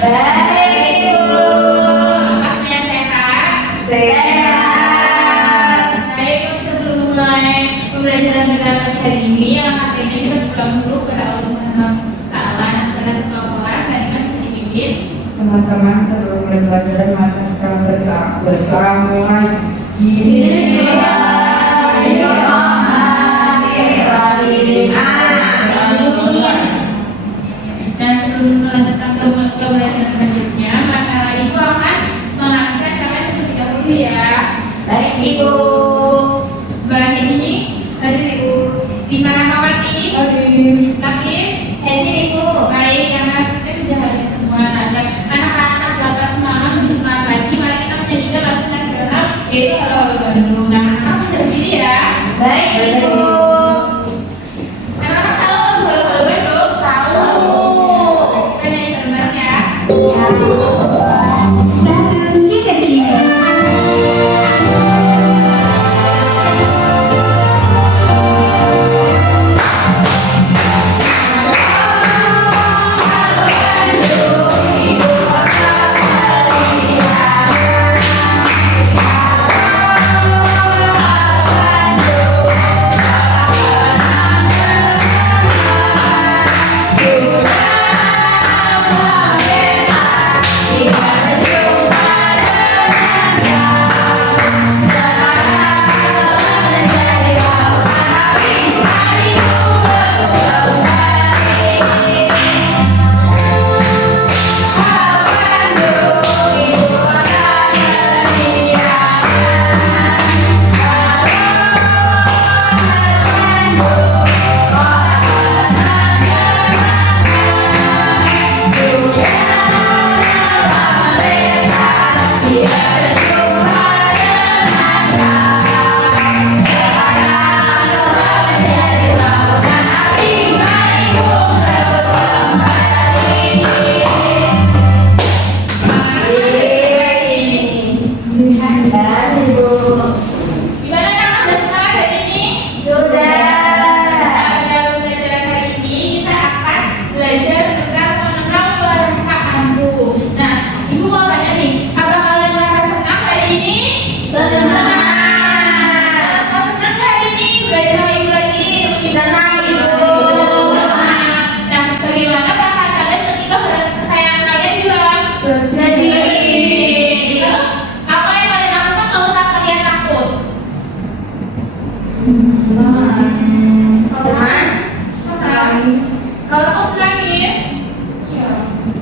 Baik, Ibu. Pastinya sehat? Sehat. Baik, sebelum mulai pembelajaran pada pagi hari ini, yang artinya kita pulang dulu kepada Allah Subhanahu wa Ta'ala dan kepada ketua kelas. Hari ini bisa dipimpin. Teman-teman, sebelum mulai pelajaran, mari kita berdoa mulai. Bismillahirrahmanirrahim. Amin. Dan sebelum melanjutkan ke pembelajaran selanjutnya, maka Ibu akan mengakses kalian terlebih dahulu ya. Baik, Ibu. Mbak Heni, Hadir Ibu. Dina Rahmawati, Lapis, Hadir Ibu. baik, karena kita sudah hadir semua. Agar anak-anak dapat semangat lebih semangat lagi, mari kita menyanyikan lagu nasional yaitu Halo Halo Bandung. Nah, anak-anak bisa berdiri ya. Baik, Ibu. Anak-anak tahu lagu Halo Halo Bandung? Tahu. Kita nyanyi bareng ya. Baru si kecil. Gimana anak-anak udah semangat hari ini? Sudah. Pada pembelajaran hari ini kita akan belajar tentang mengenal perasaanku. Nah, Ibu mau tanya nih, apa kalian merasa senang hari ini? Senang. Merasa senang nggak hari ini? Belajar sama Ibu lagi? Senang, Ibu. Nah, bagaimana perasaan kalian ketika berada kesayangan kalian hilang? Sedih. Apa yang kalian lakukan kalau saat kalian takut? Mas. Nangis. Kalau kamu nangis?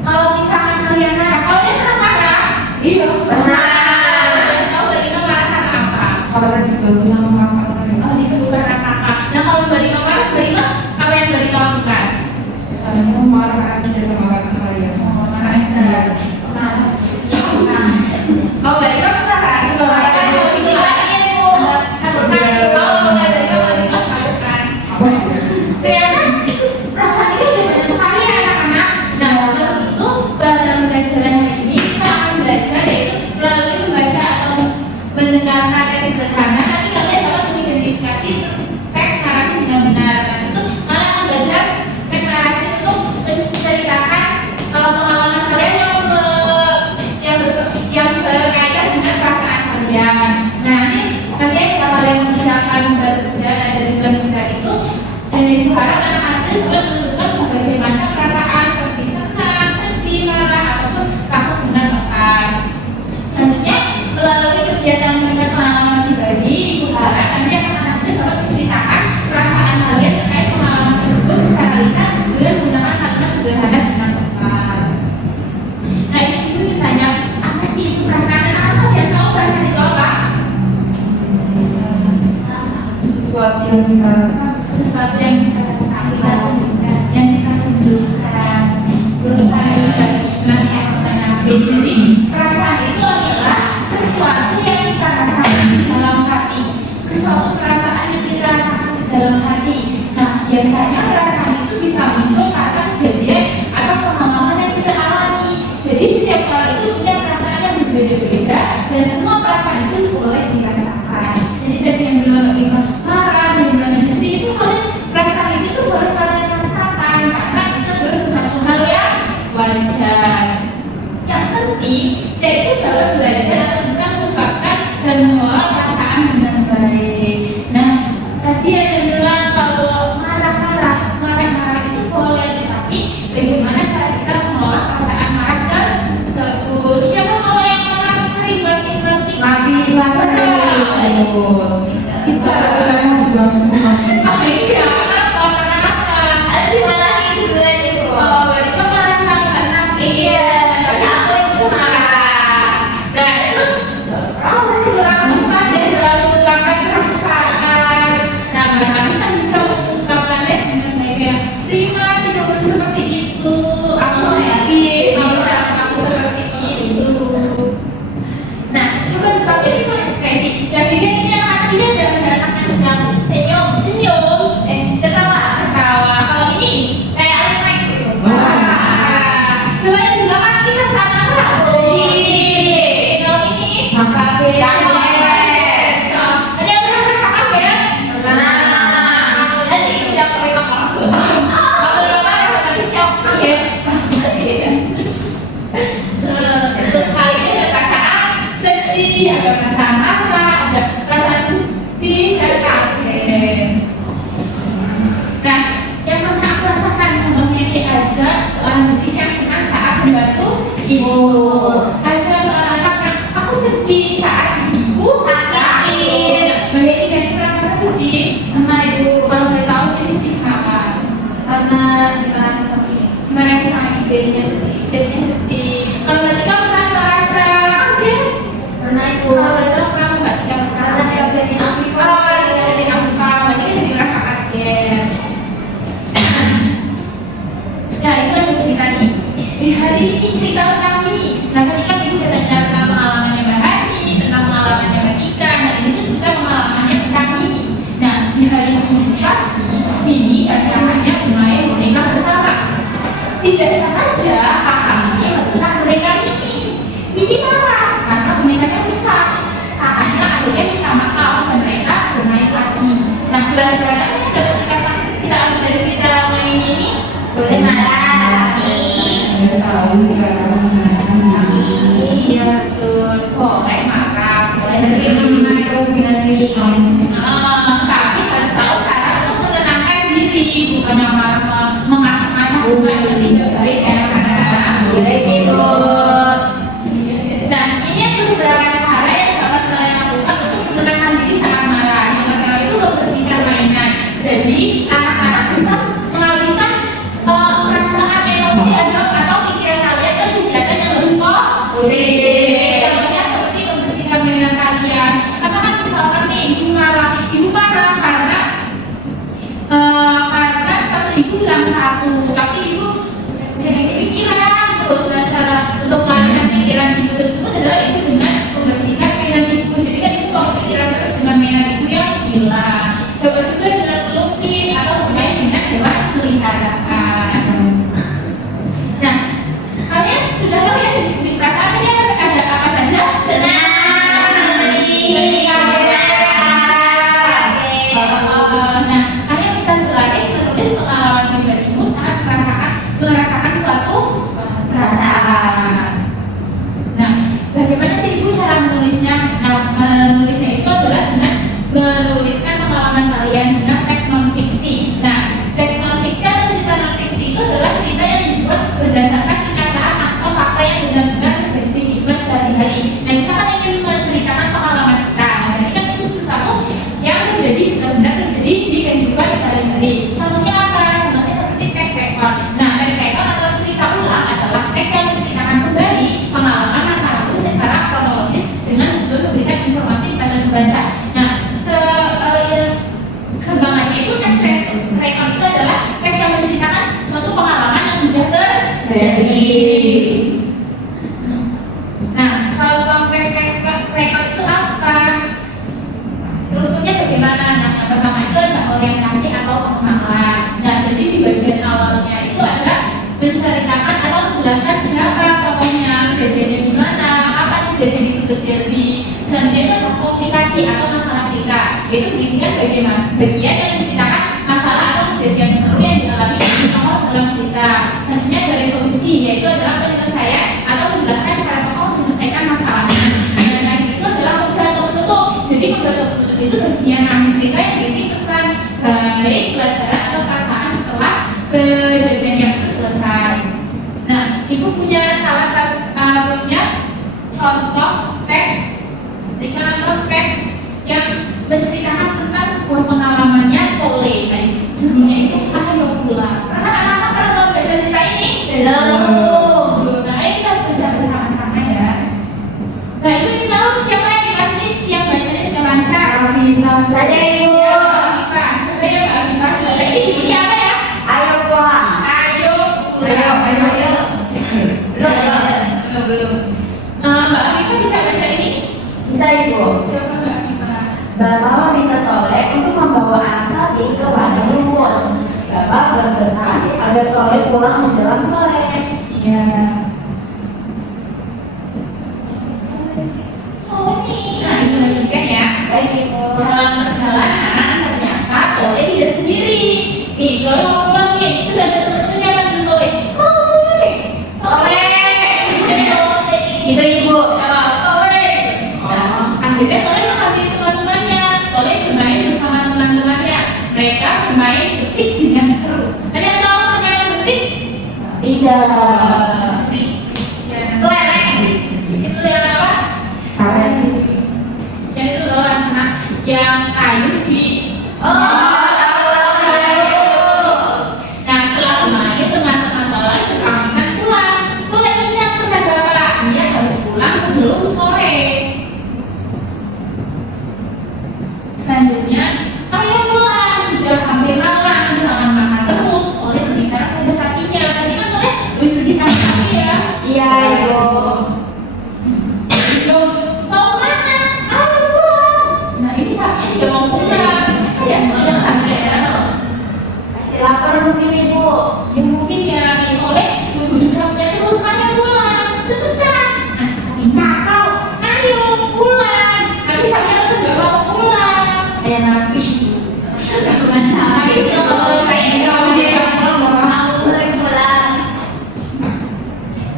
Kalau misalkan kalian marah, kalian pernah marah? Iya, pernah. Kalian tahu Mbak Dina marah karena apa? Karena diganggu sama kakak saya. Oh, itu karena kakak. Nah, kalau Mbak Dina marah, Mbak Dina apa yang Mbak Dina lakukan? Saya marah aja sama kakak saya. Oh, marah aja. Kalau Mbak Dina pernah marah sih kalau marah kan kalau gitu lagi ya Bu. Takut kan? Kalau Mbak Dina Mbak Dina takut kan? Apa sih? Ternyata perasaan ini ada banyak sekali ya anak-anak. Nah, untuk itu dalam pembelajaran hari ini kita akan belajar yaitu melalui membaca atau mendengarkan teks sederhana. Nanti kalian dapat mengidentifikasi terus teks narasi dengan benar. Nah, itu kalian akan belajar teks narasi untuk menceritakan pengalaman kalian yang berkaitan dengan perasaan kalian. Nah, nanti ketika kalian mengerjakan bekerja dari bekerja itu, Ibu harap anak-anak itu juga menunjukkan berbagai macam perasaan seperti senang, sedih, marah, ataupun takut dengan tekan. Selanjutnya, melalui kegiatan dengan pengalaman pribadi, Ibu harap nanti anak-anak itu dapat menceritakan perasaan kalian terkait pengalaman tersebut secara lisan dengan menggunakan kalimat sederhana dengan tepat. Nah, Ibu ditanya, apa sih itu perasaan? Anak-anak kalian tahu perasaan itu apa? Sesuatu yang kita rasa. Sesuatu yang kita rasakan, yang kita tunjukkan, terus bagi Mas Nabi. Jadi perasaan itu adalah sesuatu yang kita rasakan di dalam hati, sesuatu perasaan yang kita rasakan di dalam hati. Nah, biasanya perasaan itu bisa muncul karena kejadian atau pengalaman yang kita alami. Jadi setiap orang itu punya perasaan yang berbeda-beda dan semua perasaan itu boleh dirasakan. Jadi tadi yang bilang marah, yang bilang sedih itu kalian perasaan itu tuh boleh kalian rasakan karena itu adalah sesuatu hal yang wajar. seperti kita itu dapat belajar atau bisa mengungkapkan dan mengelola perasaan dengan baik. Nah, tadi ada bilang kalau marah-marah itu boleh, tapi bagaimana cara kita mengelola perasaan marah tersebut? Siapa kalau yang marah sering banting-banting? Nafisa ayo. Bisa. Oh iya, kenapa? Dimarahin duluan ibu. Oh, berarti kamu marah sama Kak Nafi. Iya, Tapi aku itu marah. nah itu kurang tepat ya dalam mengungkapkan perasaan. Nah, Mbak Hamis kan bisa mengungkapkannya dengan baik ya. Terima, tidak boleh seperti itu. Aku sedih, bisa aku seperti itu. Nah, coba dipakai ini ekspresi. Dan ini anak dia ada anak yang sedang senyum, tertawa. Kalau ini kayak apa itu? Coba yang di belakang ini perasaan apa? Sedih. Kalau ini Makasih ya. ada yang pernah merasa kaget? Nanti siapa mereka malah Kalau yang marah tapi shock kaget. Untuk kali ini ada perasaan sedih, ada perasaan marah, ada perasaan sedih dan kaget. Nah, yang pernah aku rasakan contohnya ini ada seorang gadis yang senang saat membantu ibu. Ada seorang anak yang aku sedih saat ibu sakit. Mbak Yeni dan pernah merasa sedih karena ibu, kalau boleh tahu ini sedih kenapa? Karena dimarahin sama ibu. Dimarahin sama ibu, jadinya sedih. Kalau Mbak Tika pernah merasa kaget? Karena ibu. Kalau boleh tahu kenapa Mbak Tika merasa Karena kaget? diabetes Afrika. Oh, diabetes Afrika. Mbak Tika jadi merasa kaget. Nah, itu yang cerita nih. Di hari ini cerita tentang ini. Nah, ketika ibu bertanya tentang pengalamannya Mbak Hani, tentang pengalamannya Mbak Tika, nah ini tuh cerita pengalamannya tentang Mimi. Nah, di hari ini pagi, Mimi dan kakaknya bermain boneka bersama. Tidak sengaja kakak Mimi merusak boneka Mimi. Mimi marah karena bonekanya rusak. Kakaknya akhirnya minta maaf dan mereka bermain lagi. Nah, pelajaran apa yang dapat kita ambil dari cerita Mimi ini? Boleh marah, tapi Harus tahu cara menyenangkan diri. Iya betul, boleh marah, boleh tapi harus tahu cara untuk menenangkan diri, bukannya marah memacam-macam itu tidak baik ya karena boleh ibu. nah ini ada beberapa cara yang dapat kalian lakukan untuk menenangkan diri saat marah. Yang pertama itu membersihkan mainan. Jadi anak-anak bisa mengalihkan perasaan emosi atau pikiran kalian ke kegiatan yang lebih positif. Contohnya seperti membersihkan mainan kalian. Karena kan misalkan nih ibu marah karena sepatu ibu hilang satu, tapi ibu jadi kepikiran terus. Nah, cara untuk mengalihkan pikiran ibu tersebut adalah ibu dengan membersihkan mainan ibu. Jadi kan ibu kalau pikiran terus dengan mainan ibu yang hilang. Dapat juga dengan melukis atau bermain dengan hewan peliharaan. Nah, kalian sudah tahu ya jenis-jenis perasaan ini ada apa saja? Senang, sedih, Nah, kalian kita berlatih menulis pengalaman pribadimu saat merasakan suatu perasaan. Nah, bagaimana sih ibu cara menulisnya? Nah, menulisnya itu adalah dengan menuliskan pengalaman kalian dengan teks non fiksi. Nah, teks non fiksi atau cerita non fiksi itu adalah cerita yang dibuat berdasarkan kenyataan atau fakta yang benar-benar terjadi di kehidupan sehari-hari. Nah, kita kan ingin menceritakan pengalaman kita. Nah, berarti kan itu sesuatu yang terjadi benar-benar terjadi di kehidupan sehari-hari. Contohnya apa? Contohnya seperti teks rekor. Nah, teks rekor atau cerita ulang adalah teks yang menceritakan kembali pengalaman masa lalu secara kronologis dengan tujuan memberikan informasi kepada pembaca. Nah, kembangannya itu teks rekor itu adalah teks yang menceritakan suatu pengalaman yang sudah terjadi. Nah, contoh teks rekor itu apa? Strukturnya bagaimana? Nah, yang pertama itu ada orientasi atau pengenalan. Nah, jadi di bagian awalnya itu ada menceritakan atau menjelaskan siapa tokohnya, kejadiannya di mana, kapan kejadian itu terjadi. Selanjutnya itu ada komplikasi atau masalah cerita. Itu berisikan bagian yang menceritakan masalah atau kejadian seru yang dialami tokoh dalam cerita. Selanjutnya ada resolusi, yaitu adalah penyelesaian Ibu punya salah satu punya contoh teks, contoh teks yang menceritakan tentang sebuah pengalamannya Tole. Nah, judulnya itu Ayo Pulang. Anak-anak pernah mau baca cerita ini? Belum. Nah, ayo kita baca bersama-sama ya. Nah, itu kita tahu siapa yang di kelas ini siap bacanya sudah lancar. Saya Ibu. Afifah, coba ya Mbak Afifah. Jadi judulnya apa ya? Ayo pulang. Ayo Pulang. Belum. Mbak Afifah bisa baca ini? Bisa Ibu. Coba Mbak Afifah. Bapak meminta Tole untuk membawa anak sapi ke padang rumput. Bapak berpesan agar Tole pulang menjelang sore. Iya. Nah, ini lanjutkan ya. Baik Ibu. Dalam perjalanan ternyata Tole tidak sendiri. Nih, Tole mau pulang nih. Terus ada teman-temannya manggil Tole. Tole. Tole. Gitu Ibu. Tole. Nah, akhirnya Tole menghampiri teman-temannya. Tole bermain bersama teman-temannya. Mereka bermain betik dengan seru. Ada yang tahu bermain betik? Tidak. Kelereng. Itu yang apa? Yang itu loh anak yang kayu di nah setelah bermain teman-teman Tole berpamitan pulang. Tole ingat pesan bapak, dia harus pulang sebelum sore. Selanjutnya, ayo pulang, sudah hampir malam, jangan makan terus. Tole berbicara pada sapinya. Tadi kan Tole habis pergi sama sapi ya. Iya Ibu. Loh, mau mana? Ayo pulang. Nah ini sapinya tidak mau pulang. Ya sudah santai ya. Masih lapar mungkin Ibu. Ya mungkin ya nih oleh membujuk sapinya terus ayo pulang. Cepetan. Nah sapi nakal. Ayo pulang. Tapi sapinya tuh nggak mau pulang. Kayak nabi. Bukan sapi sih kalau kayak kamu dia Mau pulang.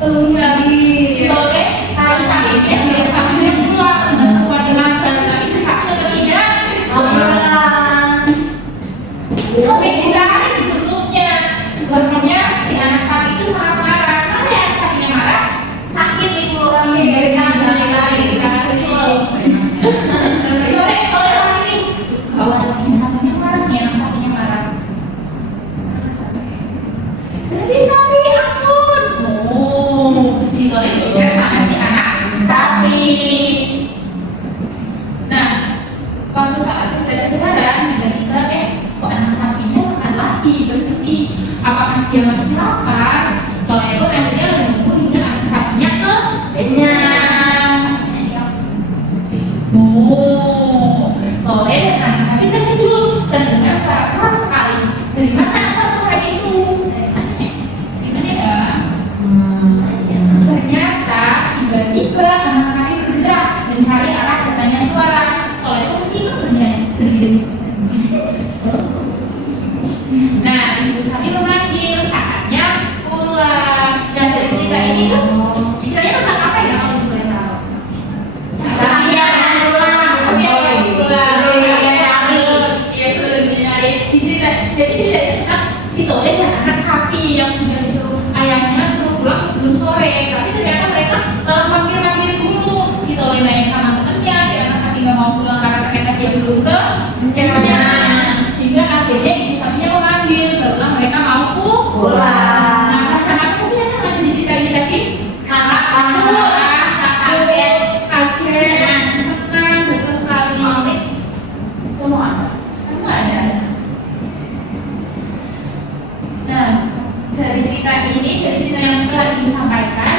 kemudian si Tole harus sapinya biar sapinya pulang dengan sekuat tenaga. Tapi si sapinya tidak. Mau pulang. Sampai ditarik bentuknya. Sebenarnya si anak sapi itu sangat marah. Kenapa ya anak sapinya marah? Sakit Ibu. Oleh lari. Kawannya sapinya marah, nih anak sapinya marah. Berarti sapi ampun. Oh, si Tole berbicara sama si anak sapi. Nah, waktu saat kejar-kejaran tiba-tiba kok anak sapinya makan lagi berhenti. Apakah dia masih lapar? Tole itu akhirnya menunggu hingga anak sapinya ke bednya. Oh, Tole dan anak sapi terkejut terdengar suara keras sekali. Dari mana asal suara itu? Dari mana ya? Ternyata tiba-tiba anak sapi bergerak mencari arah datangnya suara. Tole pun ikut berdiri. Nah, ibu sapi memanggil, saatnya pulang. Dan dari cerita ini kan, ceritanya tentang apa ya kalau ibu boleh tahu? Sapi yang pulang. Sapi yang pulang. Sapi. Iya, sebenarnya di cerita. Jadi cerita itu tentang si Tole dan anak sapi yang sudah disuruh ayahnya suruh pulang sebelum sore. Tapi ternyata mereka mampir-mampir dulu. Si Tole main sama temennya, si anak sapi nggak mau pulang karena ternyata dia belum ke kemana. Hingga akhirnya ibu sapinya memanggil, barulah mereka mau pulang. Nah, perasaan apa sih yang ada di cerita ini tadi? Kaget, senang, betul sekali. Semua ya. Nah, dari cerita ini, dari cerita yang telah ibu sampaikan,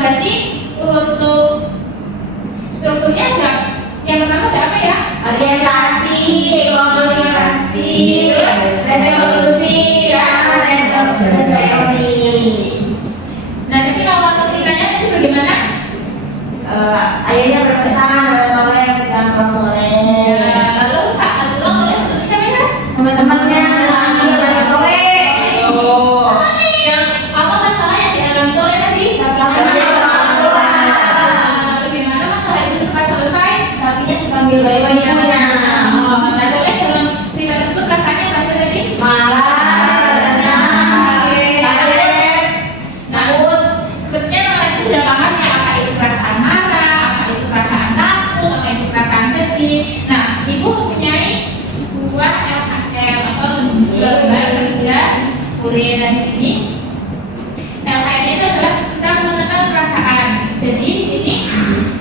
berarti untuk strukturnya ada yang pertama ada apa ya? Orientasi, komunikasi, resolusi, dan refleksi. Nah, nanti kalau ceritanya itu bagaimana? Ayahnya berpesan pada Tole ke kantor sore. Lalu saat pulang oleh siapa ya? Teman-temannya manggil pada Tole. Yang apa masalah yang dialami Tole tadi? Sapinya dibawa pulang. Bagaimana masalah itu sempat selesai? Sapinya dipanggil oleh ibunya. Nah, Tole dalam cerita tersebut rasanya apa sih tadi? Marah, senang, kaget, takut, Kurir. Nah, di sini LKM itu adalah tentang mengenal perasaan. Jadi di sini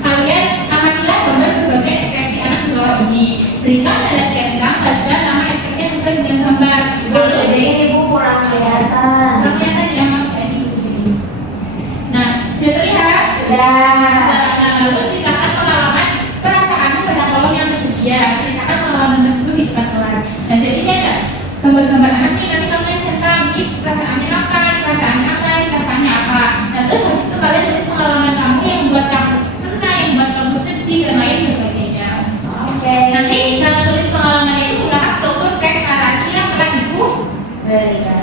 kalian amatilah gambar berbagai ekspresi anak di bawah ini. Berikan tanda sketsa dan nama ekspresi yang sesuai dengan gambar. Lalu Jadi ini Bu kurang kelihatan. kelihatan ya, ini. Nah, sudah terlihat? Nah, lalu ceritakan pengalaman perasaanmu pada kolom yang tersedia. Ceritakan pengalaman tersebut di depan kelas. Nah, jadi ini ada gambar-gambar anak nih, nanti kalian ceritakan ini perasaannya apa, ini perasaannya apa, ini perasaannya apa. Nah, terus habis itu kalian tulis pengalaman kamu yang membuat kamu senang, yang membuat kamu sedih dan lain sebagainya. Oke. Nanti dalam tulis pengalamannya itu gunakan struktur teks narasi yang telah Ibu Berikan.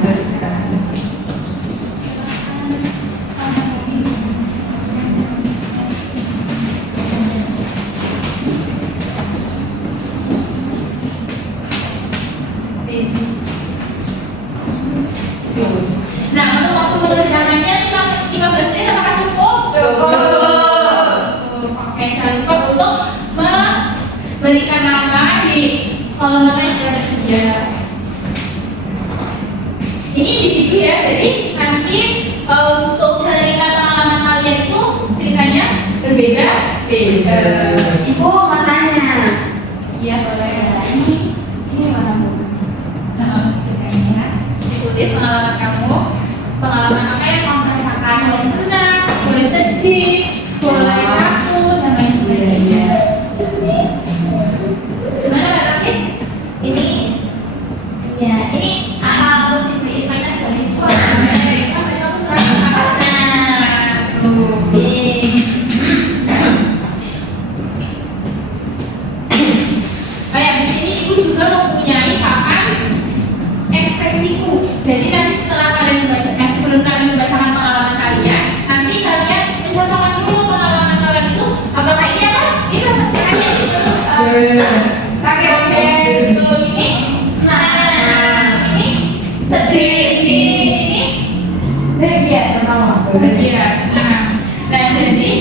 Nah, untuk waktu penulisannya 15 menit apakah cukup? Oke, jangan lupa untuk memberikan nama di kolom nama yang sudah tersedia. Ini individu ya, jadi nanti untuk cerita pengalaman kalian itu ceritanya berbeda. Ibu mau tanya. Iya, boleh. Ini mana Bu? Nah, biasanya ditulis pengalaman kamu, pengalaman apa yang kamu rasakan, boleh senang, boleh sedih, boleh takut dan lain sebagainya. Gimana Kak Tafis? Ini ya, ini hal di mainan boleh. Apa yang kamu rasakan? Nah, tuh. Kayak di sini ibu juga mempunyai papan ekspresiku. Jadi nanti setelah kalian membacakan, sebelum kalian membacakan pengalaman kalian, nanti kalian mencocokkan dulu pengalaman kalian itu apakah ini apa? Ini rasanya gitu. Kaget oke. Betul ini. Nah, ini sedih, ini Bahagia pertama. bahagia, senang. Nah, jadi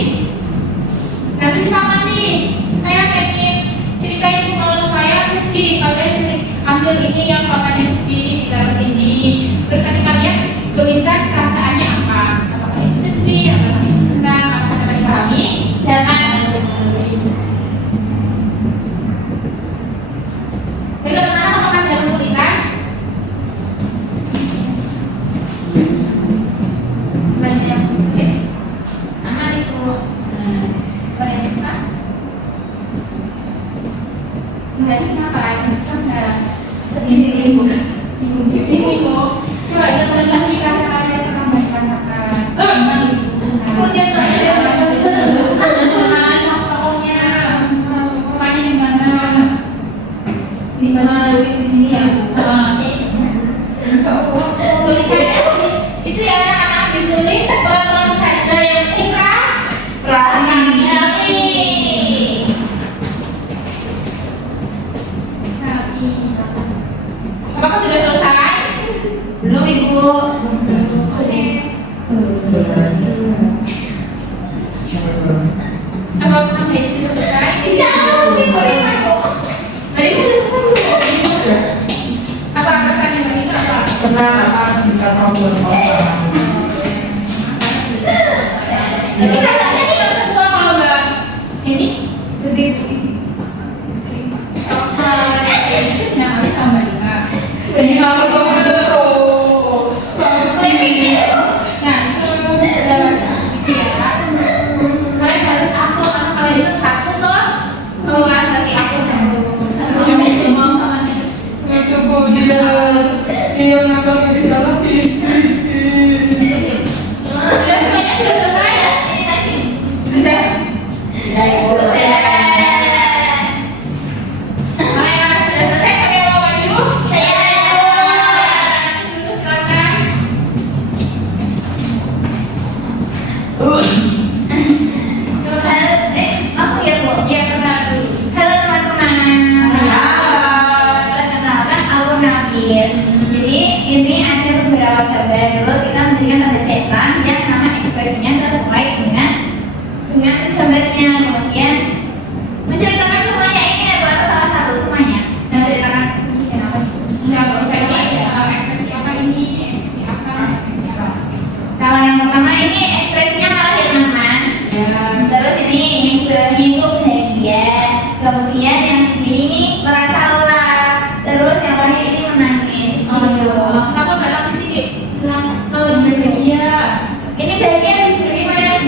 nanti sama nih, saya pengen ceritain kalau saya sedih, kalian ambil ini yang papannya sedih, ditaruh sini. Terus nanti kalian tuliskan perasaannya apa, apakah itu sedih, apakah itu senang, apakah dapat dipahami. Jangan bagaimana apakah ada kesulitan? Banyak yang sulit. Nah, itu ada yang susah. Enggak, ini kenapa? Yang susah enggak? Sedih ibu. Ibu, coba ingat lagi perasaan yang pernah Mbak rasakan. Kemudian contohnya, rumahnya di mana? Di mana tulis di sini ya Bu? Tulisannya itu ya anak-anak ditulis pelan-pelan saja yang penting apakah sudah selesai? Belum Ibu. Apa memang dari sudah selesai? Jangan Ibu, dari Ibu sudah selesai belum? Apa perasaannya dari Ibu apa? Senang akan jika kamu berkorban. Tapi rasanya sudah semua kalau Mbak ini Sedih. itu dinamai sama Mbak Lina. Ini kalau kamu Nah, dalam saat itu ya, kalian harus atur anak kalian itu satu tuh keluar dari akun ngomong sama dia. coba dia ngakaknya di sana Sudah semuanya sudah selesai ya? Sudah. Ya Ibu. Kalian sudah selesai sampai mau maju? Dulu silakan. Langsung ya Bu. Ya kenal dulu. Halo teman-teman. Perkenalkan aku Nafis. Jadi ini ada beberapa gambar. Terus kita memberikan tanda cetak yang nama ekspresinya sesuai dengan gambarnya. Kemudian menceritakan semuanya ini ya Bu atau salah satu semuanya. Menceritakan sedikit apa? Enggak usah ini ekspresi apa ini? Ekspresi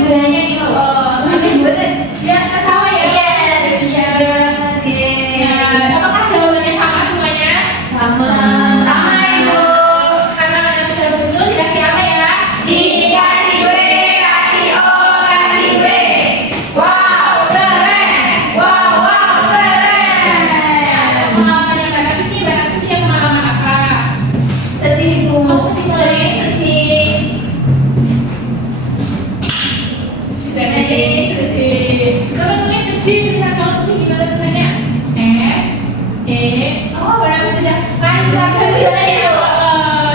dua-duanya nih semuanya buat Ya, ketawa ya. iya Iya. iya Nah, apakah jawabannya sama semuanya? sama ibu Karena kalian bisa betul dikasih apa ya? dikasih W kasih O kasih W wow keren wow keren Pengalaman yang Mbak Tati sih, Mbak Tati punya pengalaman apa? sedih bu Oh, sedih. sedih Sedih. Coba tulis sedih, tulisan kalau sedih gimana tulisannya? S E. Oh, berarti sudah lancar. Saya.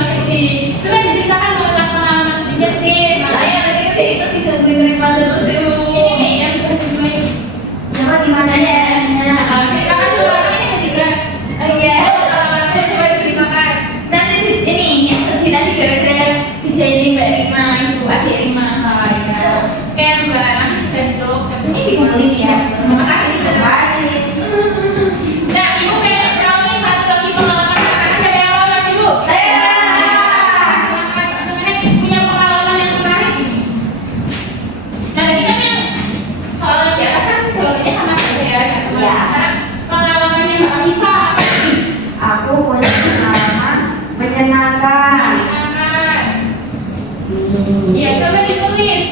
Sedih. Coba diceritakan dong tentang pengalaman sedihnya sedih saya nanti kerja itu tidak menerima terus ibu Ini yang kita sebutkan. coba gimana ya Ceritakan dulu ini ketiga. oh iya Coba ceritakan. nanti ini yang sedih nanti gara-gara dijahilin Mbak Rima ibu adik Rima Kayak Mbak Nami sendok. ini dikumpulin ya Terima kasih. terima kasih Nah, Ibu pengen tahu nih satu lagi pengalaman karena siapa yang mau Mas Ibu? saya Silakan, punya pengalaman yang menarik ini. Nah, tadi kan yang soal di atas kan jawabannya sama saja ya, nggak sama. Iya. Sekarang pengalamannya Mbak Viva apa sih? aku punya pengalaman menyenangkan Menyenangkan. Iya, coba ditulis.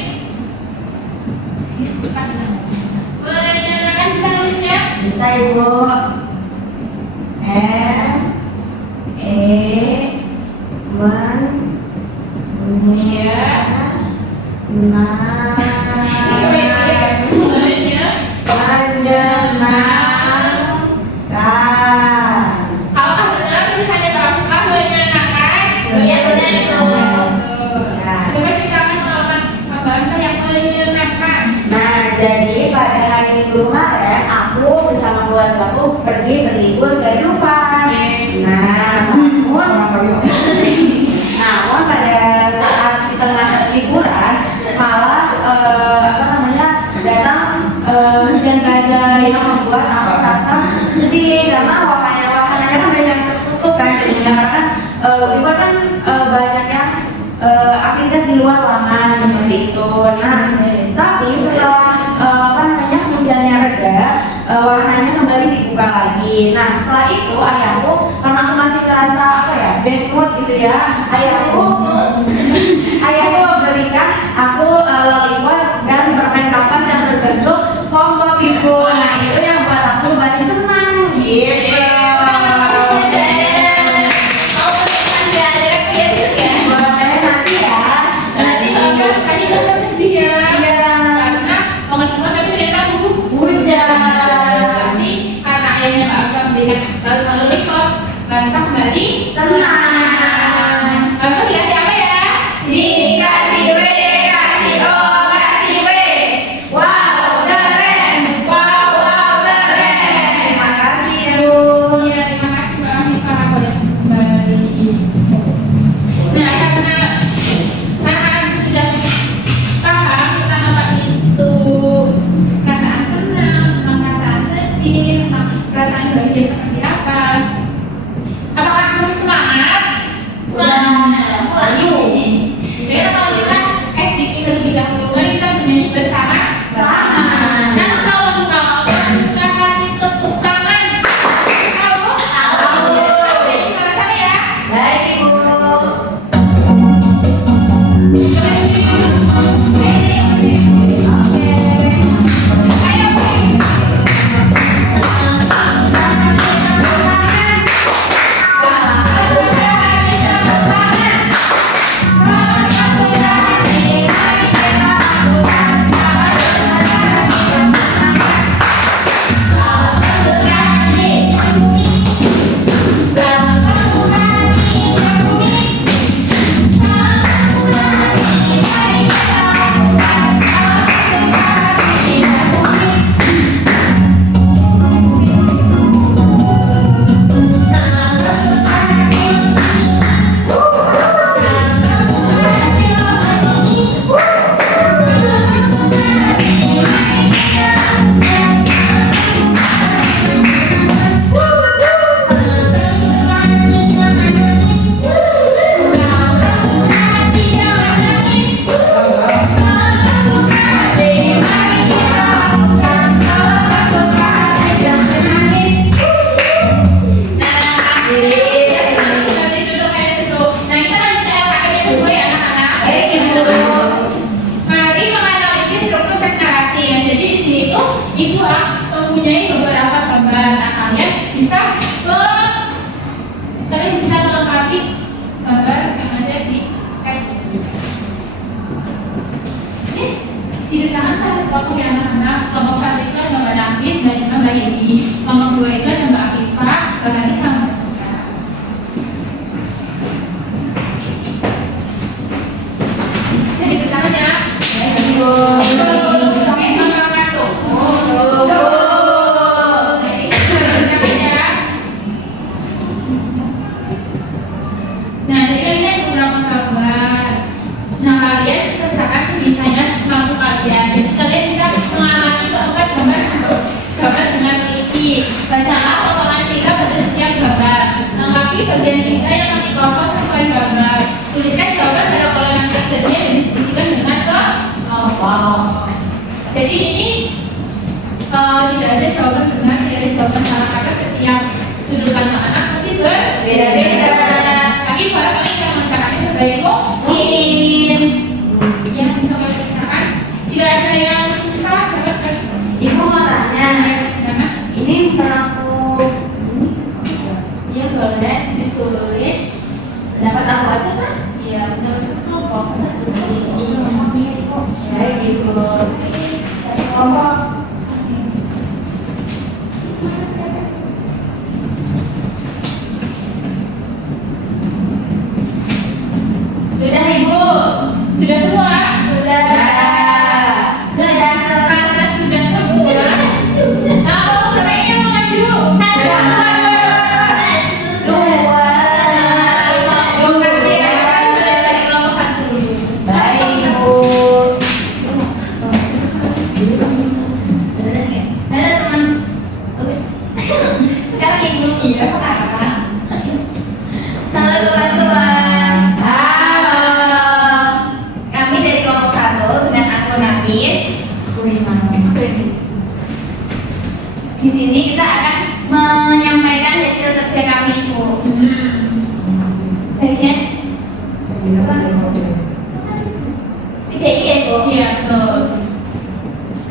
Menyenangkan bisa nulisnya? bisa ibu Iya. Apakah benar tulisannya Mbak Viva menyenangkan? Iya, benar, Bu. Ya. Coba ceritakan pengalaman Mbak Viva yang menyenangkan. Nah, jadi pada hari Minggu kemarin aku bersama keluargaku pergi berlibur ke Dufan. Nah, namun pada saat di tengah liburan malah datang hujan badai yang membuat aku merasa sedih karena wahana-wahananya kan banyak yang tertutup kan jadinya karena liburan kan banyak yang aktivitas di luar ruangan seperti itu. Nah, tapi setelah hujannya reda, wahananya kembali dibuka lagi. Nah, setelah itu ayahku karena aku masih ngerasa bad mood gitu ya, ayahku berikan aku lollipop dan permen kapas yang berbentuk SpongeBob ibu. Nah, itu yang buat aku banyak senang gitu. Boleh nanti ya. Tadi kan sedih ya. Iya. Karena teman-teman tapi ternyata Hujan. Tapi karena ayahnya Mbak Viva memberikan lalu lollipop, Mbak Viva kembali Senang. Bapak dikasih apa ya? Dikasih W, kasih O, kasih W. Wow, keren. Wow, keren. Terima kasih, Bu. Iya, terima kasih Mbak Viva boleh kembali. Nah, karena sudah paham tentang apa itu perasaan senang, tentang perasaan sedih, tentang perasaan bahagia seperti apa. Apakah masih semangat? sih diusahakan satu kelompok yang anak-anak. Kelompok 1 itu ada Mbak Nafis, Mbak Ima, Mbak Yedi. Kelompok 2 itu ada Mbak Afifah, Mbak Gani, sama Mbak Tika. Bisa diusahakan ya. Oke, maka masuk. Nah, jadi kalian ada beberapa gambar. Nah, kalian kerjakan sebisanya semampu kalian. Jadi kalian bisa mengamati keempat gambar dengan teliti. Bacalah potongan cerita pada setiap gambar. Lengkapi bagian cerita yang masih kosong sesuai gambar. Tuliskan gambar pada kolom yang tersedia dan diskusikan dengan kelompok. Jadi ini tidak ada jawaban benar, tidak ada jawaban salah karena setiap sudut pandang anak pasti berbeda-beda. Tapi para kalian yang menceritakannya sebaik mungkin. Yang bisa kalian ceritakan. Jika ada yang susah, dapat Ibu mau tanya, karena ini aku dia boleh ditulis. dapat aku aja kan? Iya, dapat satu proses sesuai. Baik ibu. Satu kelompok. Sudah ibu. Sudah semua? Sudah. Sudah Karena sudah semua. Nah, kalau bermainnya mau maju. Baik ibu. Halo teman. Sekarang ibu. Iya sekarang. Halo teman-teman. Halo. Kami dari kelompok 1 dengan aku Nafis. Di sini kita akan menyampaikan hasil kerja kami itu. Baiknya tidak ini ya Bu. Iya, betul.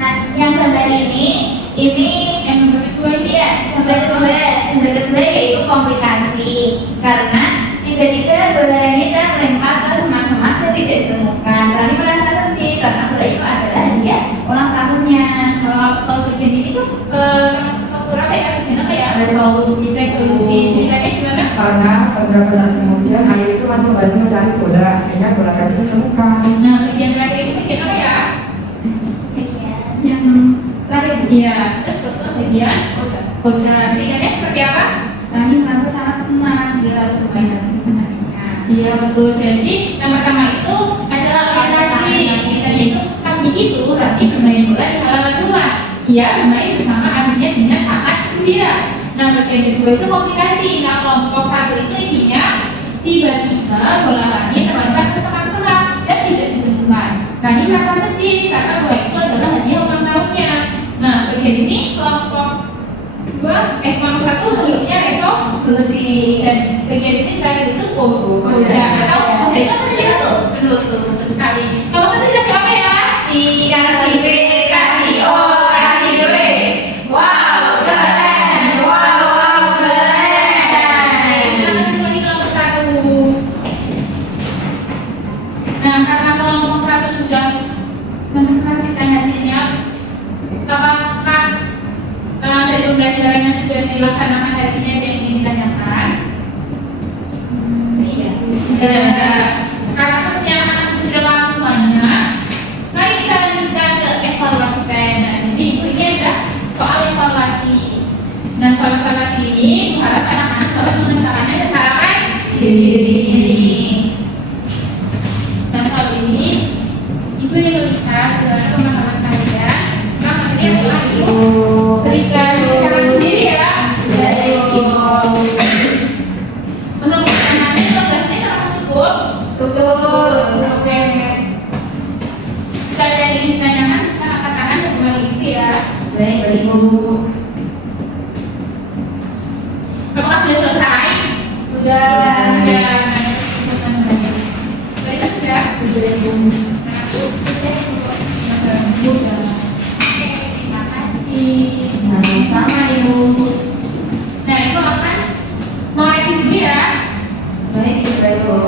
Nah, yang gambar ini Yang nomor kedua ini ya gambar kedua yaitu komplikasi karena tiba-tiba bola ini terlempar ke semak-semak dan tidak ditemukan. Rani merasa sedih karena bola itu adalah hadiah ulang tahunnya. Kalau bagian ini tuh termasuk struktur apa ya? Bagian apa ya? Resolusi. Ceritanya gimana? Karena beberapa saat kemudian ayah itu masih membantu mencari bola, akhirnya bola kami ditemukan. Nah, bagian terakhir itu bagian apa ya? Yang terakhir Bu. Iya, terus struktur bagian koda. Ceritanya seperti apa? Rani merasa sangat senang dia lalu bermain lagi dengan adiknya. Iya, betul. Jadi yang pertama itu adalah orientasi. Ceritanya itu pagi itu Rani bermain bola di halaman rumah. Ia bermain bersama adiknya dengan sangat gembira. Nah, bagian kedua itu komplikasi. Nah, kelompok 1 itu isinya tiba-tiba bola Rani terlempar ke semak-semak dan tidak ditemukan. Rani merasa sedih karena bola itu adalah hadiah ulang tahunnya. Nah, bagian ini kelompok 1 tulisnya resolusi dan bagian ini tadi itu koda atau koda itu apa tadi tuh? Betul sekali. Kalau satu tidak apa ya? Dikasih B, kasih O, kasih B. Wow, keren. Wow, keren. Kita lagi kelompok 1. Nah, karena kelompok 1 sudah mengekspresikan hasilnya, apakah dari pembelajaran yang sudah dilaksanakan hari ini ada yang ingin ditanyakan? Iya. Sekarang seperti yang anak sudah paham semuanya, mari kita lanjutkan ke evaluasi PN. Nah, jadi ini ada soal evaluasi. Nah, soal evaluasi ini mengharap anak-anak dapat mengesahkannya secara mandiri. Nah, soal ini Ibu yang melihat bagaimana pemahaman kalian. Nah, nanti yang telah Ibu berikan sendiri ya. Untuk pertanyaannya 12 menit apakah cukup? Betul. Oke. Jika ada yang ingin ditanyakan bisa angkat tangan dan kembali Ibu ya. Baik, Ibu. Apakah sudah selesai? Sudah. Berita sudah? Sudah, Ibu. Habis? Sudah. Oke, terima kasih. Sama-sama, Ibu. Nah, itu akan mengoreksi dulu ya. Baik, Ibu.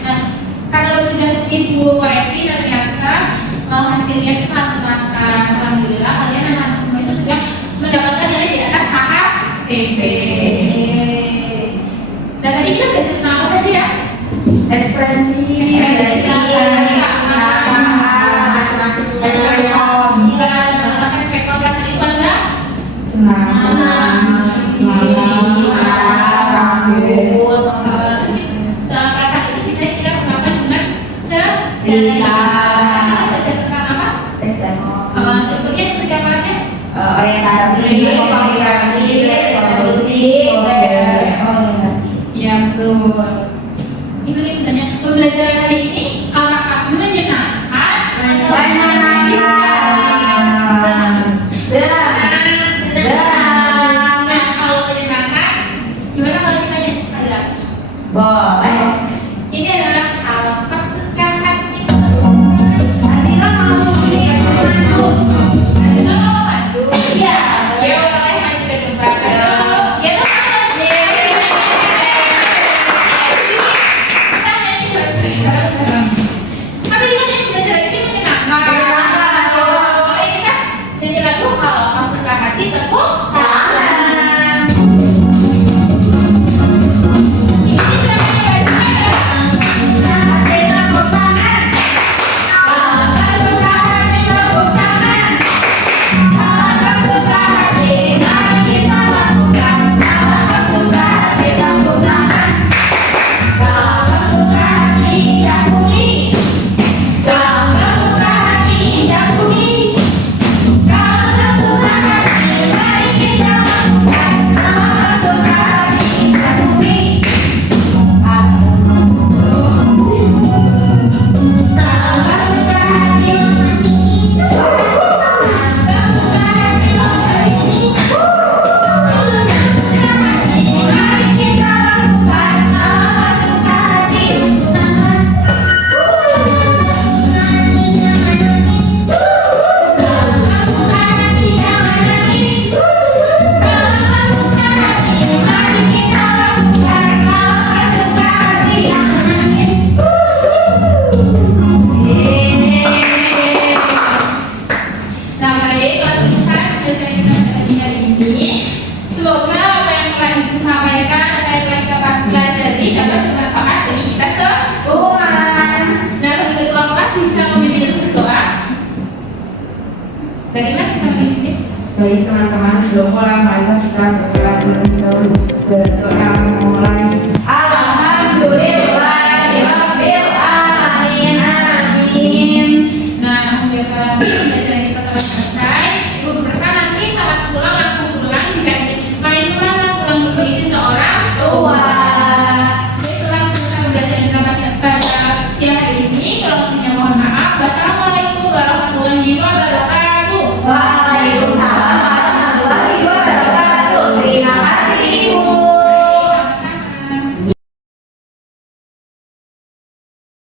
Nah, Ibu koreksi dan ternyata hasilnya itu sangat memuaskan. Alhamdulillah kalian anak-anak semua itu sudah mendapatkan nilai di atas HKBP. Dan tadi kita belajar tentang apa saja ya? Ekspresi, Ekspektor rasa itu ada senang, perasaan itu bisa kita ungkapkan dengan cerita. Belajar tentang apa? Strukturnya seperti apa aja? Orientasi, komunikasi, resolusi, orientasi. Ya betul. Ini bagaimana? Pembelajaran hari ini apakah menyenangkan? Senang. Nah, kalau menyenangkan, gimana kalau kita nyanyi sekali lagi? Boleh. Ini adalah hal kesukaan hati. Adila mau ini aku. Adila mau maju? Iya. Ya boleh maju ke depan. Ya tuh. Kita nyanyi bareng-bareng. Tapi kita nyanyi belajar ini menyenangkan. Oh, ini kita nyanyi lagu kalau kesukaan hati tepuk tangan. Ini berapa Nah, baik, kalau misalnya belajar kita hari ini, semoga apa yang telah Ibu sampaikan, apa yang telah kita pelajari dapat bermanfaat bagi kita semua. Nah, bagi ketua kelas bisa memimpin untuk berdoa. Dari mana bisa memimpin? Baik teman-teman, sebelum mulai kita berdoa dulu.